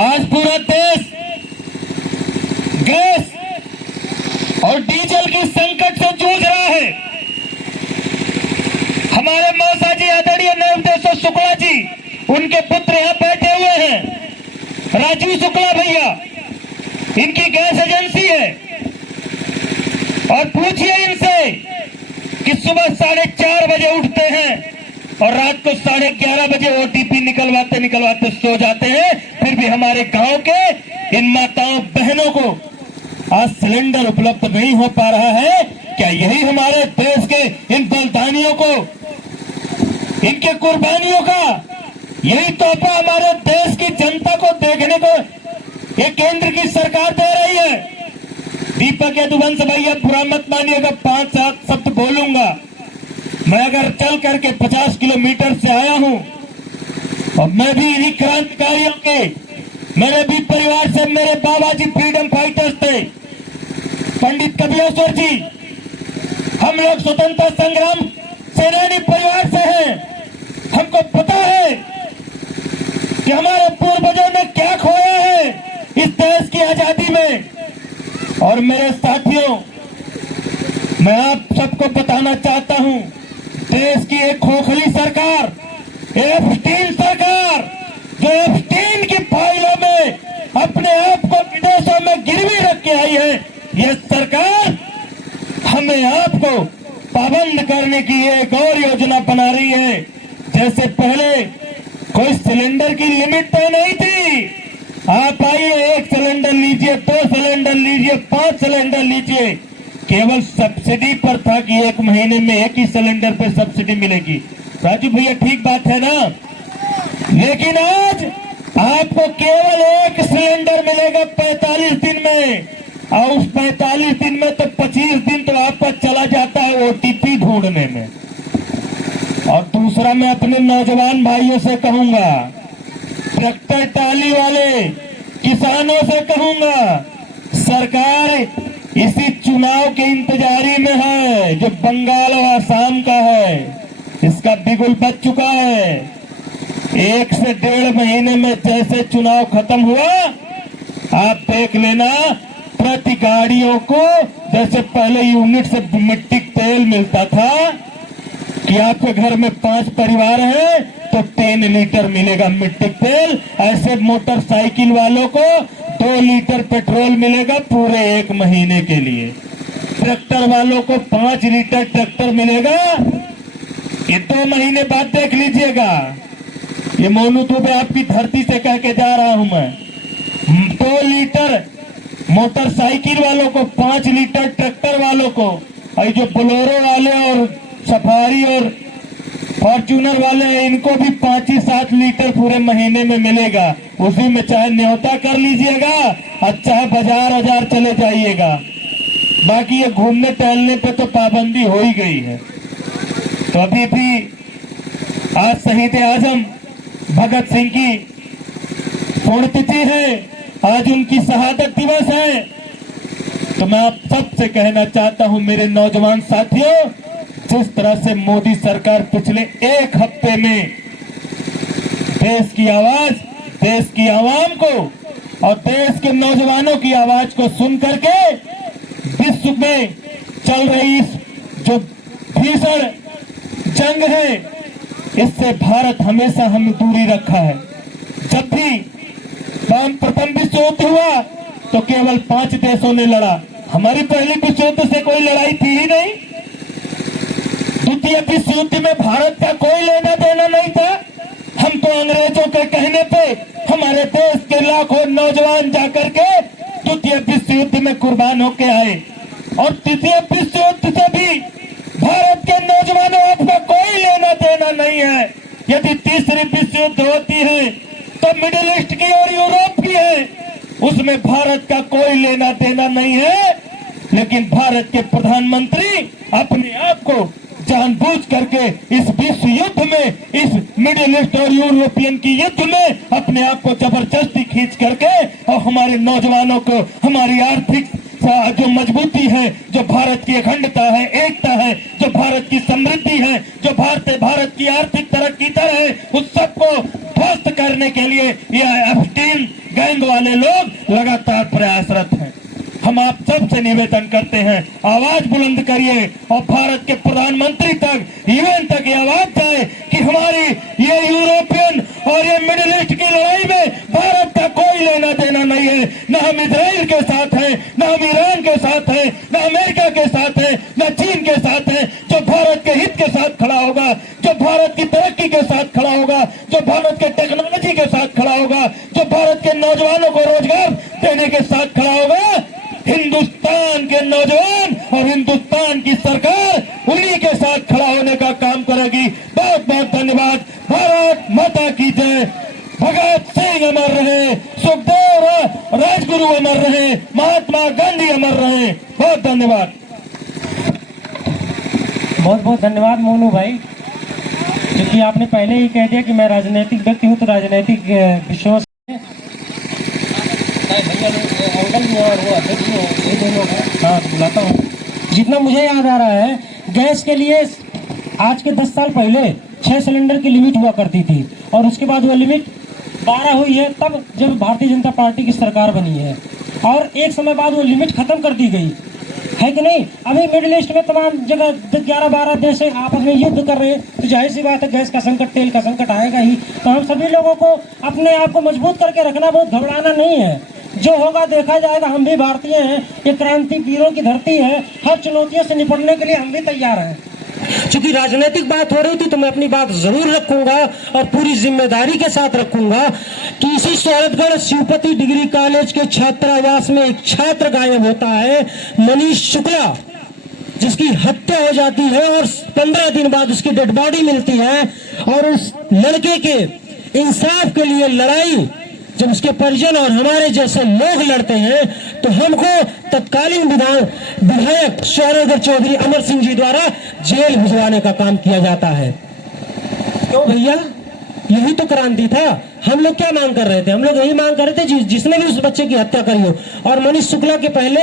आज पूरा देश गैस और डीजल की संकट से जूझ रहा है। हमारे मौसा जी आदरणीय नवदेव शुक्ला जी, उनके पुत्र यहाँ बैठे हुए हैं, राजीव शुक्ला भैया, इनकी गैस एजेंसी है। और पूछिए इनसे कि सुबह 4:30 बजे उठते हैं और रात को 11:30 बजे ओटीपी निकलवाते सो जाते हैं। फिर भी हमारे गांव के इन माताओं बहनों को आज सिलेंडर उपलब्ध नहीं हो पा रहा है। क्या यही हमारे देश के इन बलिदानियों को, इनके कुर्बानियों का यही तोहफा हमारे देश की जनता को देखने को ये केंद्र की सरकार दे रही है? दीपक यदुवंश भैया, बुरा मत मानिएगा, 5-7 शब्द बोलूंगा। मैं अगर चल करके 50 किलोमीटर से आया हूं और मैं भी इन्हीं क्रांतिकारियों के, मेरे भी परिवार से मेरे बाबा जी फ्रीडम फाइटर्स थे, पंडित कबीरेश्वर जी, हम लोग स्वतंत्रता संग्राम सेनानी परिवार से हैं। हमको पता है कि हमारे पूर्वजों ने क्या खोया है इस देश की आजादी में। और मेरे साथियों, मैं आप सबको बताना चाहता हूं, देश की एक खोखली सरकार, एफ-18 सरकार, जो एफ-18 की फाइलों में अपने आप को विदेशों में गिरवी रख के आई है, यह सरकार हमें आपको पाबंद करने की एक और योजना बना रही है। जैसे पहले कोई सिलेंडर की लिमिट तो नहीं थी, आप आइए 1 सिलेंडर लीजिए, 2 सिलेंडर लीजिए, 5 सिलेंडर लीजिए, केवल सब्सिडी पर था कि 1 महीने में 1 ही सिलेंडर पे सब्सिडी मिलेगी। राजू भैया ठीक बात है ना? लेकिन आज आपको केवल 1 सिलेंडर मिलेगा 45 दिन में, और उस 45 दिन में तो 25 दिन तो आपका चला जाता है ओटीपी ढूंढने में। और दूसरा, मैं अपने नौजवान भाइयों से कहूंगा, ट्रैक्टर टाली वाले किसानों से कहूंगा, सरकार इसी चुनाव के इंतजारी में है जो बंगाल और आसाम का है। इसका बिगुल बच चुका है। 1 से 1.5 महीने में जैसे चुनाव खत्म हुआ, आप देख लेना, प्रति गाड़ियों को, जैसे पहले यूनिट से मिट्टी तेल मिलता था कि आपके घर में 5 परिवार हैं तो 3 लीटर मिलेगा मिट्टी तेल, ऐसे मोटरसाइकिल वालों को 2 लीटर पेट्रोल मिलेगा पूरे 1 महीने के लिए। ट्रैक्टर वालों को 5 लीटर ट्रैक्टर मिलेगा। ये 2 महीने बाद देख लीजिएगा। ये मोनू दुबे आपकी धरती से कह के जा रहा हूं मैं। 2 लीटर मोटरसाइकिल वालों को, 5 लीटर ट्रैक्टर वालों को, और जो बोलेरो वाले और सफारी और फॉर्च्यूनर वाले हैं, इनको भी 5 ही 7 लीटर पूरे महीने में मिलेगा। उसी में चाहे न्योता कर लीजिएगा और चाहे बाजार चले जाइएगा। बाकी ये घूमने टहलने पे तो पाबंदी हो ही गई है। तो अभी भी आज शहीद आजम भगत सिंह की पुण्यतिथि है, आज उनकी शहादत दिवस है। तो मैं आप सबसे कहना चाहता हूं मेरे नौजवान साथियों, जिस तरह से मोदी सरकार पिछले 1 हफ्ते में देश की आवाज, देश की आवाम को और देश के नौजवानों की आवाज को सुन करके विश्व में चल रही जो भीषण जंग है, इससे भारत हमेशा हमें दूरी रखा है। जब भी प्रथम विश्व युद्ध हुआ तो केवल 5 देशों ने लड़ा। हमारी पहली विश्व युद्ध से कोई लड़ाई थी ही नहीं। द्वितीय विश्व युद्ध में भारत का कोई लेना देना नहीं था। हम तो अंग्रेजों के कहने पे हमारे देश के लाखों नौजवान जाकर के द्वितीय विश्व युद्ध में कुर्बान होके आए। और तृतीय विश्व युद्ध से भी भारत के नौजवानों का कोई लेना देना नहीं है। यदि तीसरी विश्व युद्ध होती है तो मिडिल ईस्ट की और यूरोप की है, उसमें भारत का कोई लेना देना नहीं है। लेकिन भारत के प्रधानमंत्री अपने आप को जानबूझ करके इस विश्व युद्ध में, इस मिडिल ईस्ट और यूरोपियन की युद्ध में अपने आप को जबरदस्ती खींच करके और हमारे नौजवानों को, हमारी आर्थिक जो मजबूती है, जो भारत की अखंडता है, एकता है, जो भारत की समृद्धि है, जो भारत की आर्थिक तरक्की दर है, उस सबको ध्वस्त करने के लिए यह एफ-18 गैंग वाले लोग लगातार प्रयासरत हैं। हम आप सबसे निवेदन करते हैं, आवाज बुलंद करिए और भारत के प्रधानमंत्री तक, यूएन तक ये आवाज जाए कि हमारी ये यूरोपियन और ये मिडिल ईस्ट की लड़ाई में भारत का कोई लेना देना नहीं है। न हम इजराइल के साथ हैं, न हम ईरान के साथ हैं, न अमेरिका के साथ हैं, न चीन के साथ हैं। जो भारत के हित के साथ खड़ा होगा, जो भारत की तरक्की के साथ खड़ा होगा, जो भारत के टेक्नोलॉजी के साथ खड़ा होगा, जो भारत के नौजवानों को रोजगार देने के साथ खड़ा होगा, हिंदुस्तान के नौजवान और हिंदुस्तान की सरकार उन्हीं के साथ खड़ा होने का काम करेगी। बहुत बहुत धन्यवाद। भारत माता की जय। भगत सिंह अमर रहे, सुखदेव राजगुरु अमर रहे, महात्मा गांधी अमर रहे। बहुत धन्यवाद। बहुत बहुत धन्यवाद मोनू भाई, क्योंकि आपने पहले ही कह दिया कि मैं राजनीतिक व्यक्ति हूँ, तो राजनीतिक विषयों से अंकल जी और वो अध्यक्ष जी ये दोनों को हाँ बुलाता हूँ। जितना मुझे याद आ रहा है, गैस के लिए आज के 10 साल पहले 6 सिलेंडर की लिमिट हुआ करती थी, और उसके बाद वो लिमिट 12 हुई है तब जब भारतीय जनता पार्टी की सरकार बनी है, और एक समय बाद वो लिमिट खत्म कर दी गई है कि नहीं। अभी मिडिल ईस्ट में तमाम जगह 11-12 देश आपस में युद्ध कर रहे हैं, तो जाहिर सी बात है गैस का संकट, तेल का संकट आएगा ही। तो हम सभी लोगों को अपने आप को मजबूत करके रखना, बहुत घबराना नहीं है। जो होगा देखा जाएगा। हम भी भारतीय हैं, ये क्रांति वीरों की धरती है, हर चुनौतियों से निपटने के लिए हम भी तैयार हैं। चूंकि राजनीतिक बात हो रही थी तो मैं अपनी बात जरूर रखूंगा और पूरी जिम्मेदारी के साथ रखूंगा कि इसी सोहरतगढ़ शिवपति डिग्री कॉलेज के छात्रावास में एक छात्र गायब होता है, मनीष शुक्ला, जिसकी हत्या हो जाती है और 15 दिन बाद उसकी डेड बॉडी मिलती है। और उस लड़के के इंसाफ के लिए लड़ाई जब उसके परिजन और हमारे जैसे लोग लड़ते हैं, तो हमको तत्कालीन विधायक सोहरतगढ़ चौधरी अमर सिंह जी द्वारा जेल भिजवाने का काम किया जाता है। क्यों भैया, यही तो क्रांति था। हम लोग क्या मांग कर रहे थे? हम लोग यही मांग कर रहे थे जिसने भी उस बच्चे की हत्या करी हो। और मनीष शुक्ला के पहले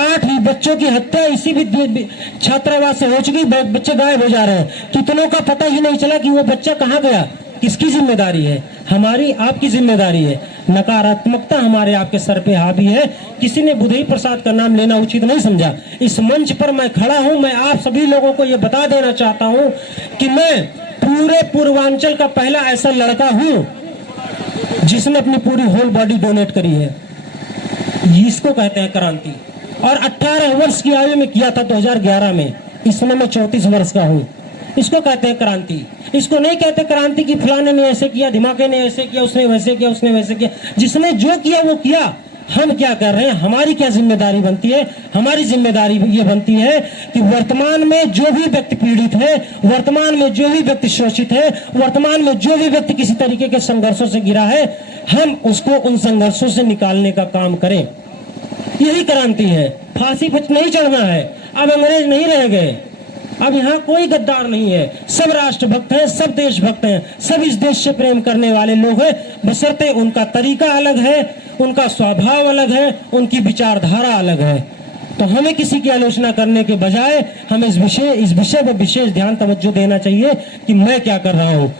8 बच्चों की हत्या इसी भी छात्रावास से हो चुकी, बच्चे गायब हो जा रहे हैं। कितनों का पता ही नहीं चला कि वो बच्चा कहाँ गया। किसकी जिम्मेदारी है? हमारी, आपकी जिम्मेदारी है। नकारात्मकता हमारे आपके सर पे हावी है। किसी ने बुधई प्रसाद का नाम लेना उचित नहीं समझा। इस मंच पर मैं खड़ा हूं, मैं आप सभी लोगों को यह बता देना चाहता हूं कि मैं पूरे पूर्वांचल का पहला ऐसा लड़का हूं जिसने अपनी पूरी होल बॉडी डोनेट करी है। इसको कहते हैं क्रांति। और 18 वर्ष की आयु में किया था 2011 में। इस समय मैं 34 वर्ष का हूँ। इसको कहते हैं क्रांति। इसको नहीं कहते क्रांति की फलाने ने ऐसे किया, धमाके ने ऐसे किया, उसने वैसे किया, उसने वैसे किया। जिसने जो किया वो किया। हम क्या कर रहे हैं? हमारी क्या जिम्मेदारी बनती है? हमारी जिम्मेदारी ये बनती है कि वर्तमान में जो भी व्यक्ति पीड़ित है, वर्तमान में जो भी व्यक्ति शोषित है, वर्तमान में जो भी व्यक्ति किसी तरीके के संघर्षों से घिरा है, हम उसको उन संघर्षों से निकालने का काम करें। यही क्रांति है। फांसी पर नहीं चढ़ना है। अब अंग्रेज नहीं रह गए। अब यहाँ कोई गद्दार नहीं है। सब राष्ट्रभक्त हैं, सब देशभक्त हैं, सब इस देश से प्रेम करने वाले लोग हैं, बशर्ते उनका तरीका अलग है, उनका स्वभाव अलग है, उनकी विचारधारा अलग है। तो हमें किसी की आलोचना करने के बजाय हमें इस विषय पर विशेष ध्यान तवज्जो देना चाहिए कि मैं क्या कर रहा हूँ।